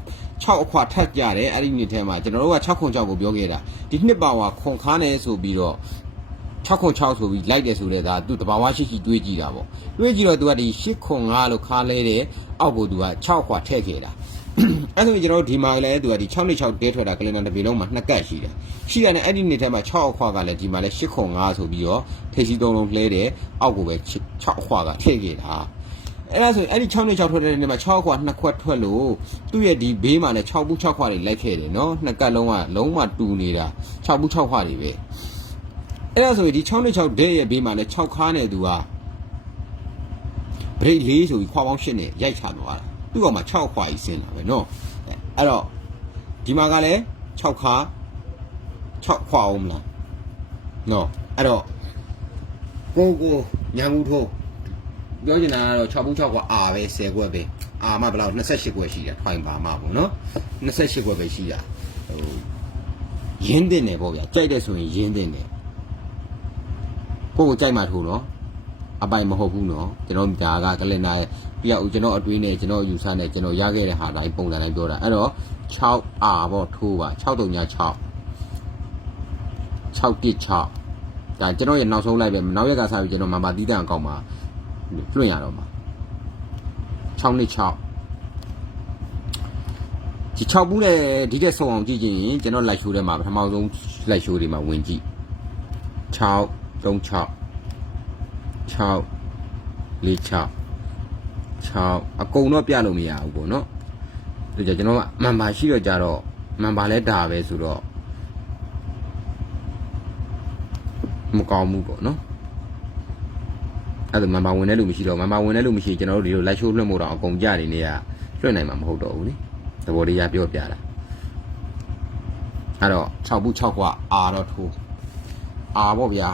Speaker 1: 6အခွာထပ်ကြတယ်အဲ့ဒီနှစ်ထဲမှာကျွန်တော်တို့က6ခွန်6ကိုပြောခဲ့တာဒီနှစ်ပါဝါခွန်ခါနေဆိုပြီးတော့6ခွန်6ဆိုပြီးလိုက်တယ်ဆိုတဲ့ဒါသူတဘာဝရှိရှိတွေးကြည့်တာပေါ့တွေးကြည့်တော့သူကဒီ8ခွန်5လို့ခါလဲတယ်အောက်ကိုသူက6ခွာထည့်ခဲ့တာ အဲ့ဆိုရင်ကျွန်တော်တို့ဒီမှာလည်းသူကဒီ6နဲ့6တဲထွက်တာကလင်နာတစ်ပြေလုံးမှာနှစ်ကတ်ရှိတယ်ရှိတယ်နဲ့အဲ့ဒီနှစ်ထဲမှာ6အခွာကလည်းဒီမှာလည်း8ခွန်5ဆိုပြီးတော့ထေစီသုံးလုံးလှဲတယ်အောက်ကိုပဲ6အခွာကထည့်ခဲ့တာအဲ့ဒါဆိုရင်အဲ့ဒီ6နဲ့6ထွက်တဲ့နေ့မှာ6အခွာနှစ်ခွက်ထွက်လို့သူ့ရဲ့ဒီဘေးမှာလည်း6ဘူး6ခွာတွေလိုက်ခဲ့တယ်နော်နှစ်ကတ်လုံးကလုံးဝတူနေတာ6ဘူး6ခွာတွေပဲအဲ့ဒါဆိုရင်ဒီ6နဲ့6ဒဲရဲ့ဘေးမှာလည်း6ခါနဲ့သူကဘရိတ်၄ဆိုပြီးခွာပေါင်း8နဲ့ရိုက်ချသွားတာ သူ့ကောင်မှာ6ခွာကြီးဆင်းလာပဲနော်အဲ့တော့ဒီမှာကလည်း6ခါ6ခွာအောင်မလားနော်အဲ့တော့ကိုကိုညာမှုထိုးပြောချင်တာကတော့6ဘူး6ခွာအာပဲ10ခွက်ပဲအာမဘယ်လောက်28ခွက်ရှိတာထွိုင်ပါမပေါ့နော်28ခွက်ပဲရှိတာဟိုရင်းတင်တယ်ပေါ့ဗျာကြိုက်တယ်ဆိုရင်ရင်းတင်တယ်ကိုကိုကြိုက်မှထိုးနော်အပိုင်မဟုတ်ဘူးနော်ကျွန်တော်ဒါကကလင်နာ ပြဦးကျွန်တော်အတွင်းနဲ့ကျွန်တော်ယူဆနဲ့ကျွန်တော်ရခဲ့တဲ့ဟာတိုင်းပုံစံတိုင်းပြောတာအဲ့တော့6အာပေါ့ထိုးပါ6တုံညာ6 6တိ6ဒါကျွန်တော်ရဲ့နောက်ဆုံးလိုက်ပဲနောက်ရက်ကစားပြီးကျွန်တော်မမတီးတန်အကောင့်မှာလွှင့်ရတော့မှာ6နှစ်6ဒီ6ဘူးနဲ့ဒီတက်ဆုံးအောင်ကြည့်ကြည့်ရင်ကျွန်တော်လိုက်ရှိုးထဲမှာပထမဆုံးလိုက်ရှိုးတွေမှာဝင်ကြည့်6 3 6 6 4 6 6အကုန်တော့ပြလို့မရဘူးပေါ့နော်ဒါကြကျွန်တော်ကမန်ပါရှိတော့ကြတော့မန်ပါလဲဒါပဲဆိုတော့မကောင်းဘူးပေါ့နော်အဲ့ဒါမန်ပါဝင်တဲ့လူမရှိတော့မန်ပါဝင်တဲ့လူမရှိကျွန်တော်တို့ဒီလိုလိုက်ရှိုးလွှင့်မို့တော့အကုန်ကြနေနေရလွှင့်နိုင်မှာမဟုတ်တော့ဘူးလေသဘောတရားပြောပြတာအဲ့တော့6ဘူး6กว่าအာတော့ထိုးအာပေါ့ဗျာ